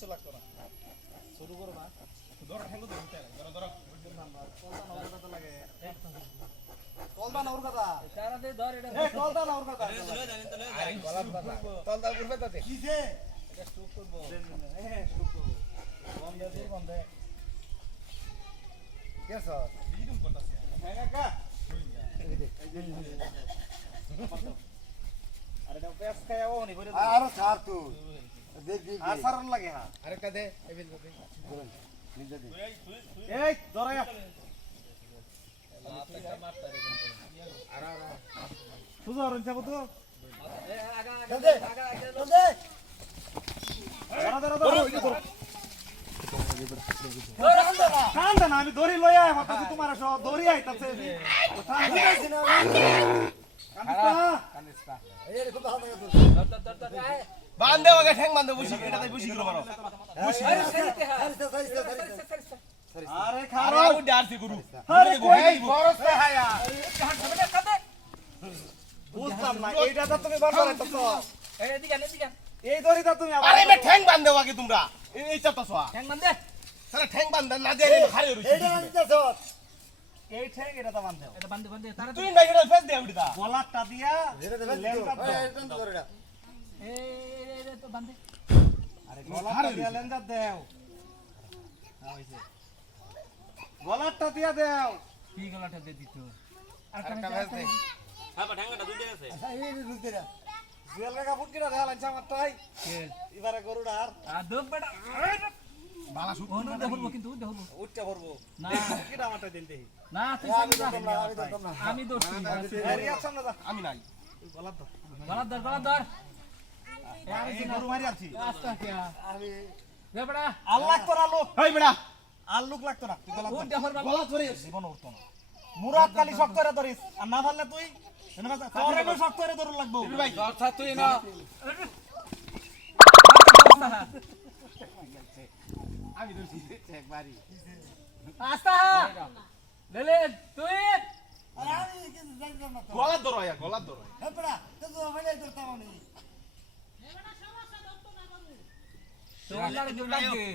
কিচ্ছু লাগতো না শুরু করো না ধরো ঠেঙ্গো ধরো ধরো ধরো কলদা না লাগে কলদা না ওর কথা চারা দে ধর এটা এই কলদা না ওর কথা আরে গলাপ কথা তলদা উঠবে তাতে কিসে এটা স্ট্রোক করব হ্যাঁ স্ট্রোক করব বন্ধ দে বন্ধ কে স্যার ভিডিও করতেছে হ্যাঁ কাকা আরে দাও পেস খায়াও নি বলে আরে স্যার তুই দেখ দেখ আর সারন লাগে হ্যাঁ আরেকটা দে এবিল দে নিজে দে এই ধরে আর আর সুজো আর যাব তো আগা দে আগা দে ধরো ধরো ধরো কান্দা না আমি দড়ি লই আয় হতাছি তোমার সব দড়ি আইতাছে কানিস্তা ধর ধর ধর আয় বান্ধে ওকে ঠ্যাং বান্ধে বসি এটা তাই বসি গুলো মারো বসি আরে সারিতে হ্যাঁ আরে খারো আর ও ডারছি গুরু আরে কই এই বরসতে হায়া বুঝলাম না এইটা তো তুমি বারবার আইতাছো এদিকে এদিকে এই দড়িটা তুমি আরে মে ঠ্যাং বান্ধে ওকে তোমরা এই চাপতাছো ঠ্যাং বান্ধে সারা ঠ্যাং বান্ধে না দে হারে রইছি এইটা আনতেছো এই ঠ্যাং এটা তো বান্ধে এটা বান্ধে বান্ধে তারা তুই না গেলে ফেস দে উড়িদা গলাটা দিয়া লেনটা দাও এই তো বান্ধে আরে গলাটা দিয়া লেনটা দাও গলাটা দিয়া দাও কি গলাটা দে দিত আর আরেকটা ফেস দে জুয়েল কাকা ফুটকিটা দেখা লাগছে আমার তাই এবারে গরুডার আদব বেটা বালা শুট ওনো দেখব কিন্তু দেখব উঠতে পারবো না ফুটকিটা আমারটা দিন দেখি না তুই আমি দোষী রিয়াকশন না আমি নাই গলাপ তো গলার ধর এই গরু মারি আছি আস্তা কে আমি দে বেটা আল্লাহ তোর আলো হই বেড়া আল্লুক লাগতো না তুই গলাপ উঠ দেখর বাবা গলা ধরে জীবন উঠতো না মুরাদ কালি শক্ত করে ধরিস আর না পারলে তুই তোরে শক্ত করে ধরুন লাগবো ভাই কথা তুই না আমি ধরছি একবারই আস্তা লেলে তুই গলা ধরো ইয়া গলা ধরো তোর লাগে